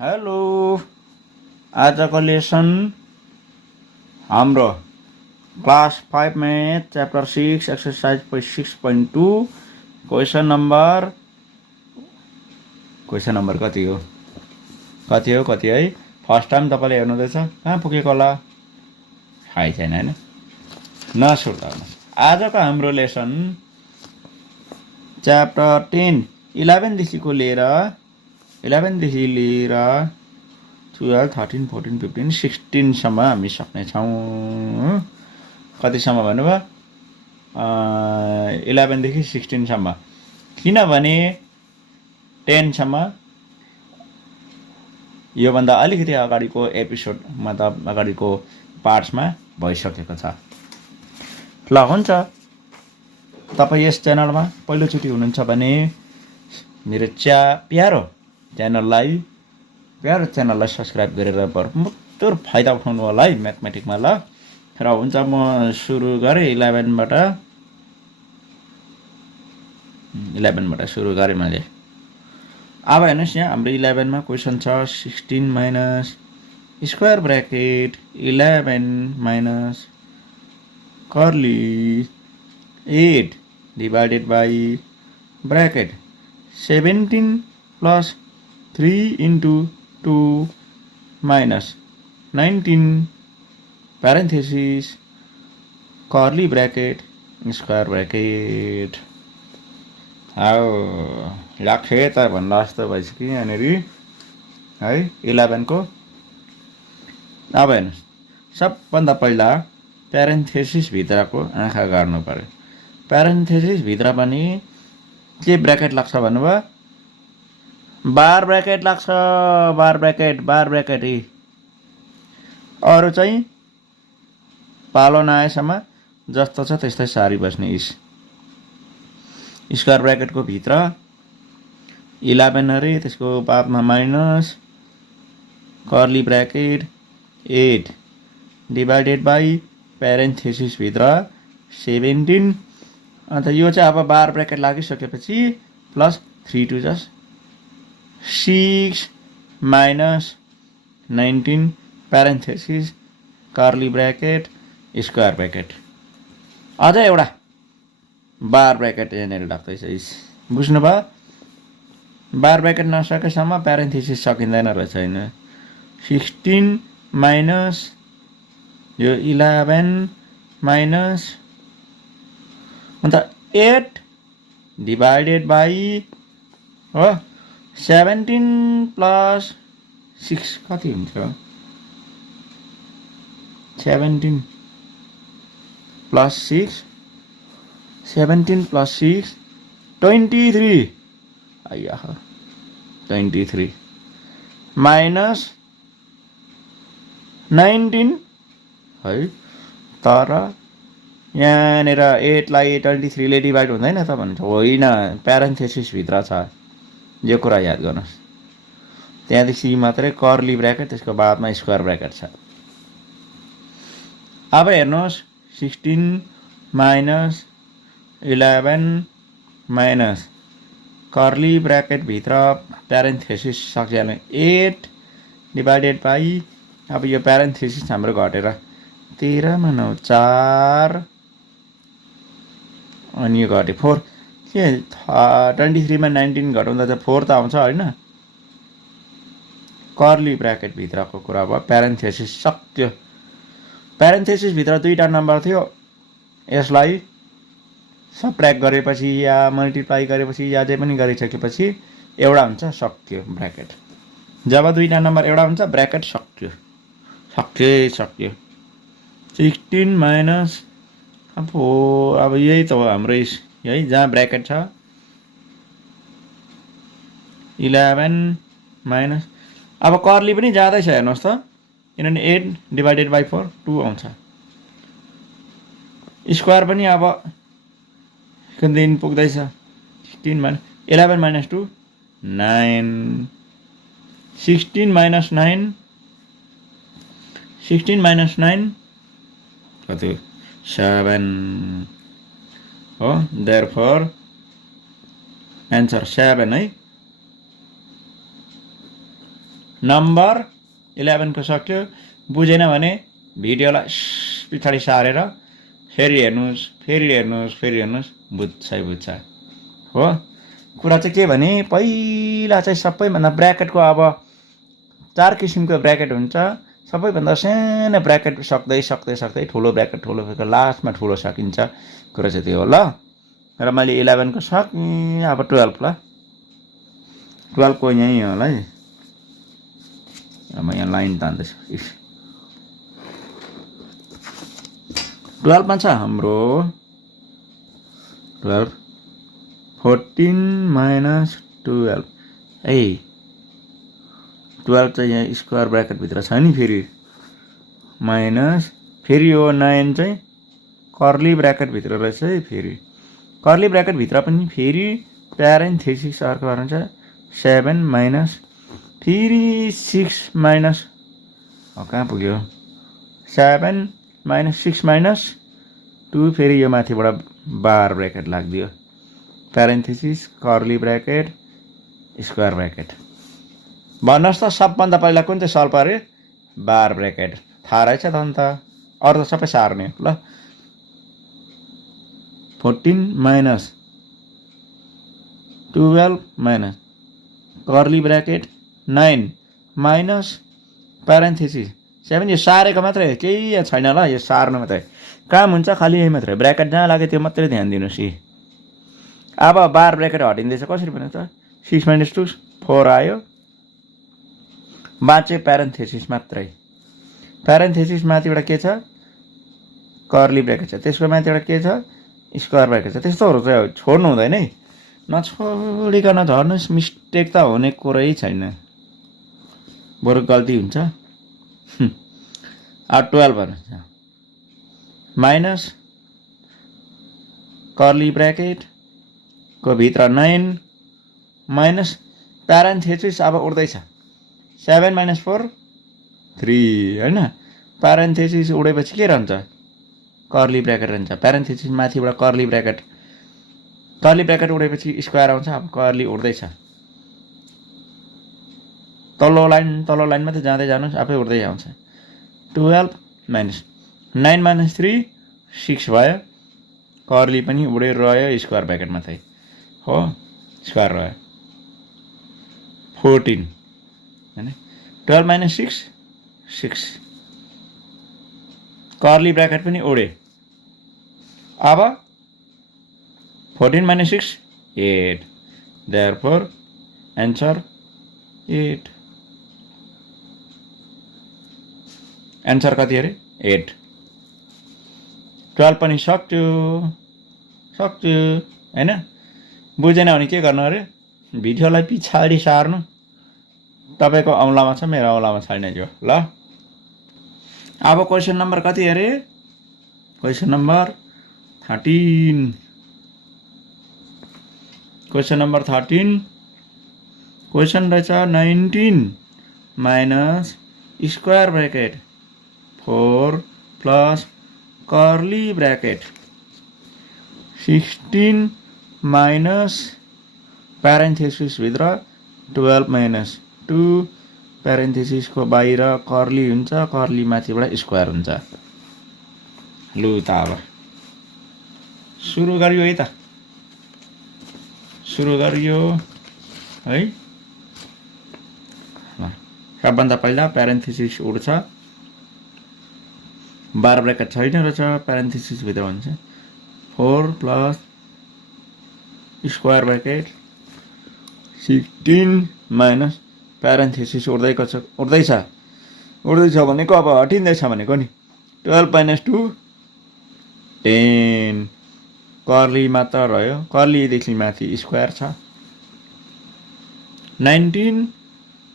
Hello आजको lesson हाम्रो class 5 में चैप्टर 6 एक्सरसाइज 6.2 क्वेश्चन नंबर कति हो है फर्स्ट टाइम तपाईले हेर्नुहुँदैछ कहाँ पुगेको होला थाहै छैन हैन नसुर्ताउनुस् आजको हाम्रो लेसन च्याप्टर 10 11 देखिको लिएर 12 13 14 15 16 सम्म हामी सक्ने छौं कति सम्म भन्नुभयो 11 देखि 16 सम्म किनभने 10 सम्म यो भन्दा अलिकति अगाडिको एपिसोड मतलब अगाडिको पार्ट्समा भइसकेको छ ल हुन्छ तपाई यस च्यानलमा पहिलो चोटी हुनुहुन्छ भने मेरो प्यारो च्यानललाई सब्स्क्राइब गरेर भरपुर फाइदा उठाउनु होला है म्याथमेटिक्समा ल र हुन्छ म सुरु गरे 11 बाट सुरु गरे मैले अब हेर्नुस् यहाँ हाम्रो 11 मा क्वेशन छ 16 minus square bracket 11 minus curly 8 divided by bracket 17 plus 3 into 2 minus 19 parenthesis curly bracket square bracket आओ लाखे त भन्दा जस्तो भइसक्यो यहाँनेर है 11 को अब हेर्नुस् सबभन्दा पहिला प्यारेन्थेसिस भित्रको आँखा गाड्नु पर्यो प्यारेन्थेसिस भित्र पनि के ब्र्याकेट लाग्छ भन्नुभयो बार ब्रैकेट लाग्छ बार ब्रैकेट यी अरु चाहिँ पालो नआएसम्म जस्तो छ त्यस्तै सारी बस्ने स्क्वायर ब्रैकेटको भित्र 11 अरे त्यसको बादमा minus curly bracket 8 divided by parenthesis भित्र 17 अन्त यो चाहिँ अब बार ब्रैकेट लागिसकेपछि plus 3 to just 6 minus 19 parenthesis curly bracket square bracket अझै एउटा बार ब्रैकेट यहाँनिर लाग्दैछ बुझ्नुभयो बार ब्रैकेट नसकेसम्म प्यारेन्थेसिस सकिँदैन रहेछ हैन 16 माइनस यो 11 माइनस अन्त 8 डिवाइडेड बाई हो 17 plus 6 कति हुन्छ 17 plus 6 23 आया 23 minus 19 है तर यहाँनिर 8 लाई 23 ले डिवाइड हुँदैन त भन्छ होइन प्यारेन्थेसिस भित्र छ यो कुरा याद गर्नुस् त्यहाँदेखि मात्रै कर्ली ब्रैकेट त्यसको बादमा स्क्वायर ब्रैकेट छ अब हेर्नुस् 16 माइनस 11 माइनस कर्ली ब्रैकेट भित्र प्यारेन्थेसिस सकिहाल्ने 8 डिवाइडेड बाई अब यो प्यारेन्थेसिस हाम्रो घटेर 13 मा 9 4 अनि यो घटे 4 के 23 मा 19 घटाउँदा चाहिँ 4 त आउँछ हैन कर्ली ब्रैकेट भित्रको कुरा भयो प्यारेन्थेसिस सक्यो प्यारेन्थेसिस भित्र दुईटा नम्बर थियो यसलाई सबट्र्याक्ट गरेपछि या मल्टिप्लाई गरेपछि या जे पनि गरिसकेपछि एउटा हुन्छ सक्यो ब्रैकेट जब दुईटा नम्बर एउटा हुन्छ ब्रैकेट सक्यो 16 माइनस अब यही त हो हाम्रो यही जहाँ ब्रैकेट छ 11 माइनस अब कर्ली पनि जाँदैछ हेर्नुहोस् त किनभने 8 डिवाइडेड बाई 4 2 आउँछ स्क्वायर पनि अब दिन पुग्दैछ 11 माइनस 2 9 16 माइनस 9 कति 7 हो therefore answer 7 है नम्बर 11 को सक्यो। बुझेन भने भिडियोलाई पछाडि सारेर फेरि हेर्नुहोस् बुझ्छ हो। कुरा चाहिँ के भने पहिला चाहिँ सबैभन्दा ब्र्याकेटको अब 4 किसिमको ब्र्याकेट हुन्छ। सबैभन्दा सानो ब्र्याकेट सक्दै ठुलो ब्र्याकेट लास्टमा ठुलो सकिन्छ। कुरा चाहिँ त्यो हो ल। र मैले 11 को सकेँ। अब 12 ल। 12 को यहीँ होला है। म यहाँ लाइन तान्दैछु। 12 मा छ हाम्रो 12 14 minus 12 ए 12 चाहिँ यहाँ स्क्वायर ब्र्याकेट भित्र छ नि। फेरि माइनस फेरि यो 9 चाहिँ कर्ली ब्र्याकेट भित्र रहेछ है। फेरि कर्ली ब्र्याकेट भित्र पनि फेरि प्यारेन्थेसिस अर्को हुन्छ 7 माइनस फेरि 6 माइनस कहाँ पुग्यो 7 माइनस 6 माइनस 2 फेरि यो माथिबाट बार ब्र्याकेट लाग्दियो। Parenthesis curly bracket square bracket. भन्नुहोस् त सबभन्दा पहिला कुन चाहिँ सल्भ अरे बार ब्र्याकेट। थाहा रहेछ त अन्त। अरू त सबै सार्ने ल। 14 minus 12 minus curly bracket 9 minus parenthesis 7। यो सारेको मात्रै हो, केही छैन ल। यो सार्नु मात्रै काम हुन्छ, खालि यही मात्रै। ब्र्याकेट जहाँ लाग्यो त्यो मात्रै ध्यान दिनुहोस्। अब बार ब्र्याकेट हटिँदैछ कसरी भने त 6 माइनस 2 4 आयो। बाँचे प्यारेन्थेसिस मात्रै। प्यारेन्थेसिस माथिबाट के छ कर्ली ब्र्याकेट छ, त्यसको माथिबाट के छ स्क्वायर ब्र्याकेट छ। त्यस्तोहरू चाहिँ छोड्नु हुँदैन है। नछोडिकन झर्नुहोस्, मिस्टेक त हुने कुरै छैन, बरु गल्ती हुन्छ। 12 भन्नुहुन्छ माइनस कर्ली ब्र्याकेट को भित्र 9 माइनस प्यारेन्थेसिस अब उड्दैछ 7 माइनस 4 3 होइन। प्यारेन्थेसिस उडेपछि के रहन्छ कर्ली ब्र्याकेट रहन्छ। प्यारेन्थेसिस माथिबाट कर्ली ब्र्याकेट उडेपछि स्क्वायर आउँछ। अब कर्ली उड्दैछ। तल्लो लाइन मात्रै जाँदै जानुहोस्, आफै उड्दै आउँछ। 12 माइनस 9 माइनस 3 6 भयो। कर्ली पनि उडेर रह्यो, स्क्वायर ब्र्याकेट मात्रै हो, स्क्वायर रह्यो। 14 हैन। 12 माइनस 6 कर्ली ब्र्याकेट पनि उडे। अब 14 माइनस 6 8 देयरफोर एन्सर 8। एन्सर कति अरे 8। 12 पनि सक्यो हैन। बुझेन भने के गर्नु अरे भिडियोलाई पछाडि सार्नु। तपाईँको औँलामा छ, मेरो औँलामा छैन जो ल। अब क्वेसन नम्बर कति अरे question number 13। Question number 13 question रहेछ 19 minus square bracket 4 plus curly bracket 16 minus parenthesis भित्र 12 माइनस 2 प्यारेन्थेसिसको बाहिर कर्ली हुन्छ, कर्ली माथिबाट स्क्वायर हुन्छ। लु त अब सुरु गरियो है त। सुरु गरियो है। सबभन्दा पहिला प्यारेन्थेसिस उड्छ, बार ब्र्याकेट छैन रहेछ, प्यारेन्थेसिस भित्र हुन्छ 4 plus square bracket 16 minus parenthesis उड्दैछ भनेको अब हटिँदैछ भनेको नि। 12 माइनस 2 10 कर्ली मात्र रह्यो, कर्लीदेखि माथि स्क्वायर छ। 19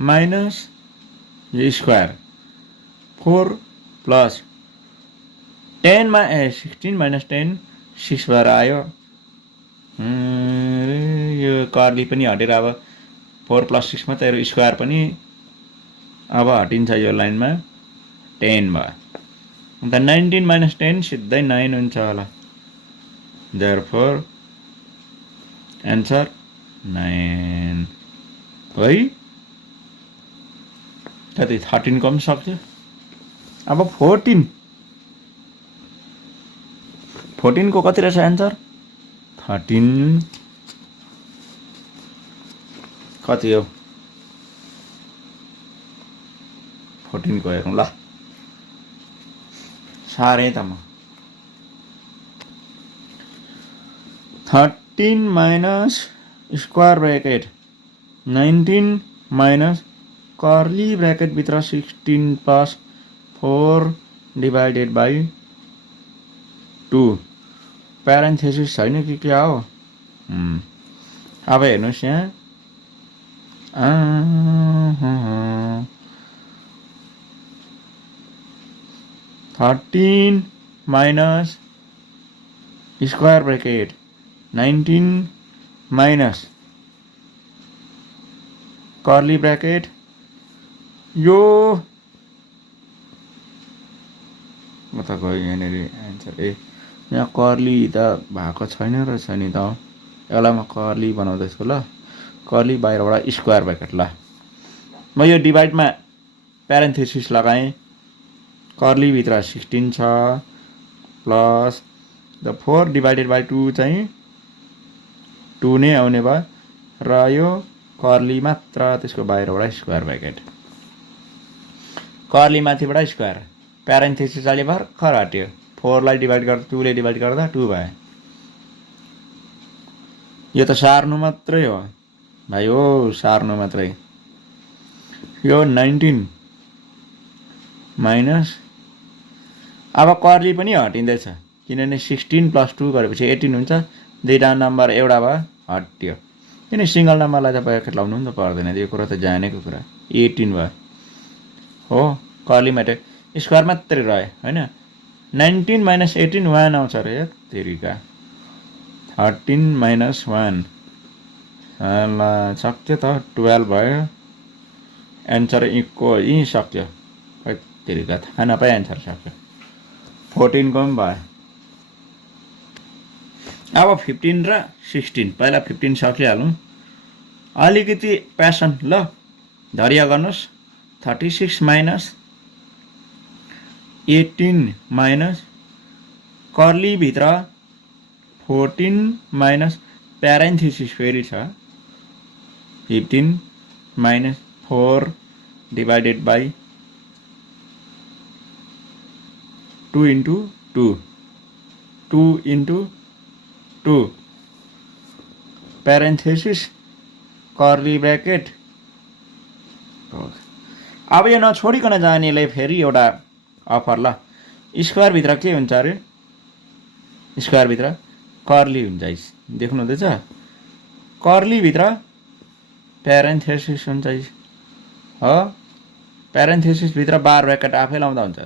माइनस स्क्वायर 4 प्लस 16 माइनस 10 6 भएर आयो। यो कर्ली पनि हटेर अब 4 प्लस 6 मात्रै स्क्वायर पनि अब हटिन्छ यो लाइनमा 10 भयो। अन्त 19 माइनस 10 सिधै 9 हुन्छ होला। देयरफोर एन्सर 9 है। कति 13 को पनि सक्यो। अब 14 को कति रहेछ एन्सर 13 कति हो 14 को हेरौँ ल साह्रै त म 13 minus square bracket 19 minus curly bracket भित्र 16 प्लस 4 डिवाइडेड बाई 2 प्यारेन्थेसिस छैन कि क्या हो अब हेर्नुहोस् यहाँ 13 minus square bracket 19 minus curly bracket यो म त गयो यहाँनिर एन्सर यहाँ कर्ली त भएको छैन रहेछ नि त यसलाई म कर्ली बनाउँदैछु ल कर्ली बाहिरबाट स्क्वायर ब्रैकेट ल म यो डिभाइडमा प्यारेन्थेसिस लगाएँ कर्ली भित्र 16 छ प्लस द 4 डिवाइडेड बाई 2 चाहिँ 2 नै आउने भयो र यो कर्ली मात्र त्यसको बाहिरबाट स्क्वायर ब्रैकेट कर्ली माथिबाट स्क्वायर प्यारेन्थेसिस अहिले भर्खर हट्यो 4 लाई डिवाइड गर्दा 2 ले डिवाइड गर्दा 2 भयो यो त सार्नु मात्रै हो भाइ हो सार्नु मात्रै यो 19 माइनस अब कर्ली पनि हटिँदैछ किनभने 16 प्लस 2 गरेपछि 18 हुन्छ दुईटा नम्बर एउटा भयो हट्यो किन सिंगल नम्बरलाई त ब्रैकेट लाउनु नि त पर्दैन यो कुरा त जानेको कुरा 18 भयो हो कर्ली माटे स्क्वायर मात्रै रह्यो हैन 19 माइनस 18 1 आउँछ रे तेरीका 13 माइनस 1 ल सक्यो त 12 भयो एन्सर इक्वल यही सक्यो खै तेरीका थाहा नपाए एन्सर सक्यो 14 को पनि भयो अब 15 र 16 पहिला 15 सकिहालौँ अलिकति प्यासन ल धरिया गर्नुहोस् 36 माइनस 18 माइनस कर्ली भित्र 14 माइनस प्यारेन्थेसिस फेरि छ 15 minus 4 divided by 2 into 2 2 into 2 parenthesis curly bracket अब यो नछोडिकन जानेले फेरि एउटा अफर ल स्क्वायर भित्र के हुन्छ अरे स्क्वायर भित्र कर्ली हुन्छ देख्नु हुँदैछ कर्ली भित्र प्यारेन्थेसिस हुन्छ हो प्यारेन्थेसिस भित्र बार ब्रैकेट आफै लाउँदा हुन्छ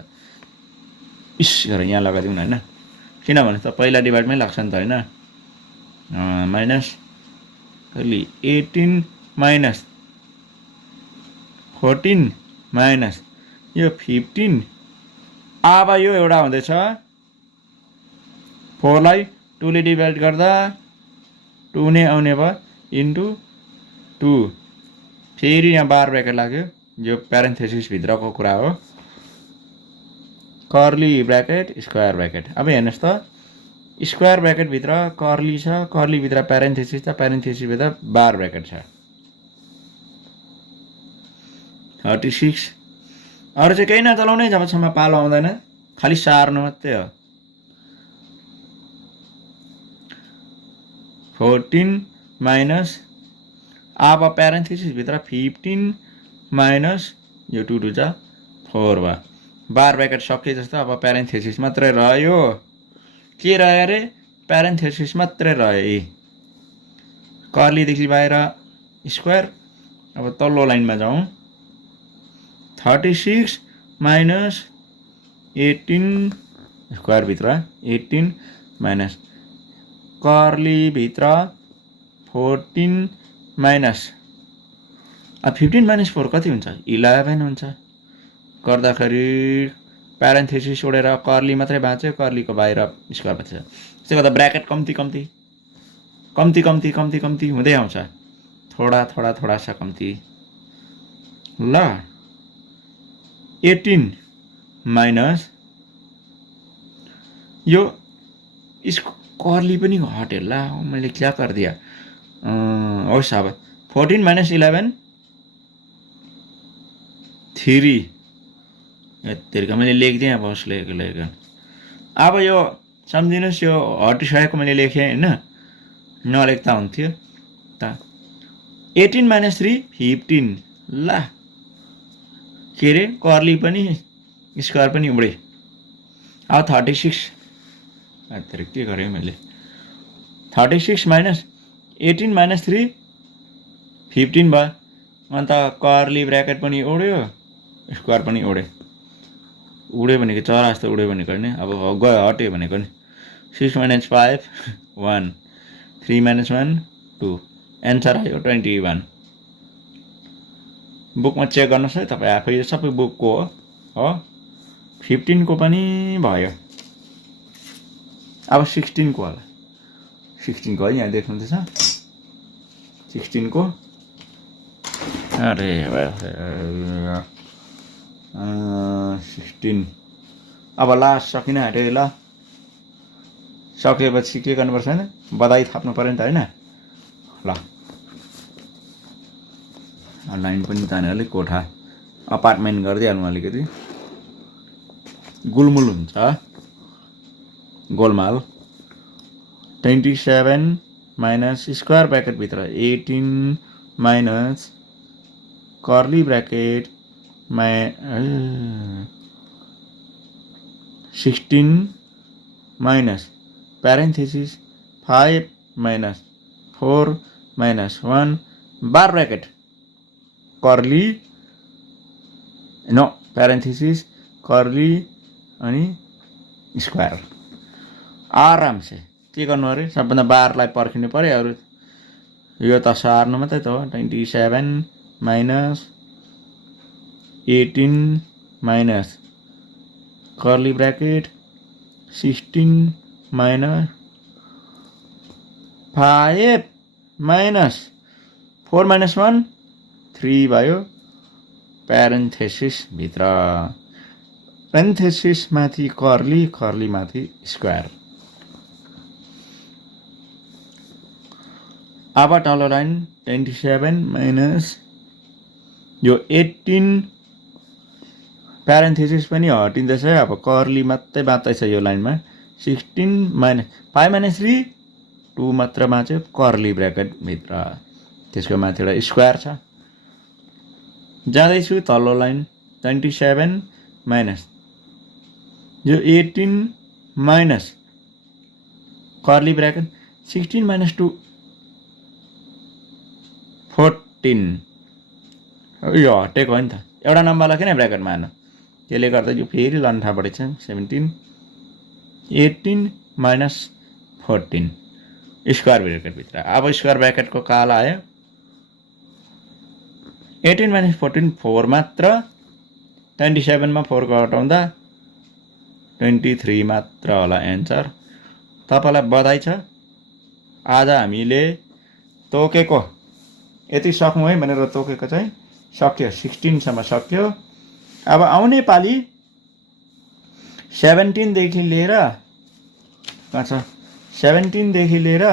इस गरेर यहाँ लगाइदिउँ न हैन किनभने त पहिला डिभाइडमै लाग्छ नि त हैन माइनस कहिले 18 माइनस 14 माइनस यो 15 अब यो एउटा हुँदैछ 4 लाई 2 ले डिवाइड गर्दा 2 नै आउने भयो इन्टु 2 फेरि यहाँ बार ब्रैकेट लाग्यो यो प्यारेन्थेसिस भित्रको कुरा हो कर्ली ब्रैकेट स्क्वायर ब्रैकेट अब हेर्नुहोस् त स्क्वायर ब्रैकेट भित्र कर्ली छ कर्ली भित्र प्यारेन्थेसिस छ प्यारेन्थेसिस भित्र बार ब्रैकेट छ 36 अरु चाहिँ केही नचलाउने जबसम्म पालो आउँदैन खाली सार्नु मात्रै हो 14 माइनस अब प्यारेन्थेसिस भित्र 15 माइनस यो 2 2 जा 4 भयो बार ब्रैकेट सकिए जस्तो अब प्यारेन्थेसिस मात्रै रह्यो के रह्यो अरे प्यारेन्थेसिस मात्रै रह्यो कर्ली देखि बाहिर स्क्वायर अब तल्लो लाइनमा जाउँ 36 माइनस 18 स्क्वायर भित्र 18 माइनस कर्ली भित्र 14 माइनस अब 15 माइनस 4 कति हुन्छ 11 हुन्छ गर्दाखेरि प्यारेन्थेसिस छोडेर कर्ली मात्रै बाँच्यो कर्लीको बाहिर स्क्वायर बच्छ त्यसले गर्दा ब्र्याकेट कम्ती कम्ती कम्ती कम्ती कम्ती कम्ती हुँदै आउँछ थोडा थोडा थोडा सा कम्ती ल 18 माइनस यो इसको कर्ली पनि हट्यो ला मैले क्या गरिदिया होस् अब 14 माइनस 11 3 यतिका मैले लेखिदिएँ अब होस् लेख अब यो सम्झिनुहोस् यो हटिसकेको मैले लेखेँ होइन नलेख्दा हुन्थ्यो त 18 माइनस 3 15 ला के अरे कर्ली पनि स्क्वायर पनि उडे अब 36 के गरेँ मैले 36 माइनस 18 माइनस 3 15 भयो अन्त कर्ली ब्र्याकेट पनि उड्यो स्क्वायर पनि उड्यो भनेको चरा जस्तो उड्यो भनेको नि अब गयो हट्यो भनेको नि 6 माइनस 5 1 3 माइनस 1 2 एन्सर आयो 21 बुकमा चेक गर्नुहोस् है तपाईँ आफै यो सबै बुकको हो 15 को पनि भयो अब 16 को होला 16 को है यहाँ देख्नुहुँदैछ 16 को अरे 16 अब लास्ट सकिन आँट्यो ल सकेपछि के गर्नुपर्छ होइन बधाई थाप्नु पर्यो नि त होइन ल लाइन पनि तान्यो अलिक कोठा अपार्टमेन्ट गरिदिइहाल्नु अलिकति गुलमुल हुन्छ गोलमाल 27 माइनस स्क्वायर ब्र्याकेटभित्र 18 minus curly bracket 16 minus parenthesis 5 minus 4 minus 1 bar bracket curly no parenthesis curly अनि स्क्वायर आराम से के गर्नु अरे सबभन्दा बारलाई पर्खिनु पर्यो अरू यो त सार्नु मात्रै त हो 27 minus 18 minus curly bracket 16 minus 5 minus 4 minus 1 3 भयो प्यारेन्थेसिस भित्र प्यारेन्थेसिस माथि कर्ली कर्ली माथि स्क्वायर अब तल्लो लाइन 27 माइनस यो 18 प्यारेन्थेसिस पनि हटिँदैछ अब कर्ली मात्रै बाँच्दैछ यो लाइनमा 16 माइनस 5 माइनस 3 2 मात्र बाँच्यो कर्ली ब्र्याकेट भित्र त्यसको माथि एउटा स्क्वायर छ जाँदैछु तल्लो लाइन 27 माइनस यो 18 माइनस कर्ली ब्र्याकेट 16 माइनस 2 14 यो हटेको हो नि त एउटा नम्बरलाई किन ब्र्याकेटमा हाल्नु त्यसले गर्दा यो फेरि लन्ठा बढेछ 17 18 माइनस 14 स्क्वायर ब्र्याकेटभित्र अब स्क्वायर ब्र्याकेटको काला आयो 18 माइनस 14 4 मात्र 27 मा 4 को हटाउँदा 23 मात्र होला एन्सर तपाईँलाई बधाई छ आज हामीले तोकेको यति सकौँ है भनेर तोकेको चाहिँ सक्यो 16 सम्म सक्यो अब आउने पालि 17 देखि लिएर कहाँ छ 17 देखि लिएर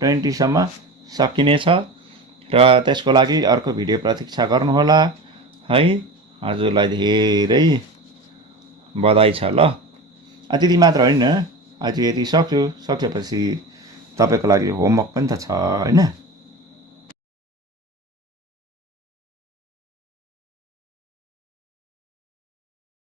20 सम्म सकिनेछ र त्यसको लागि अर्को भिडियो प्रतीक्षा गर्नुहोला है हजुरलाई धेरै बधाई छ ल त्यति मात्र होइन आज यति सक्यो सकेपछि तपाईँको लागि होमवर्क पनि त छ होइन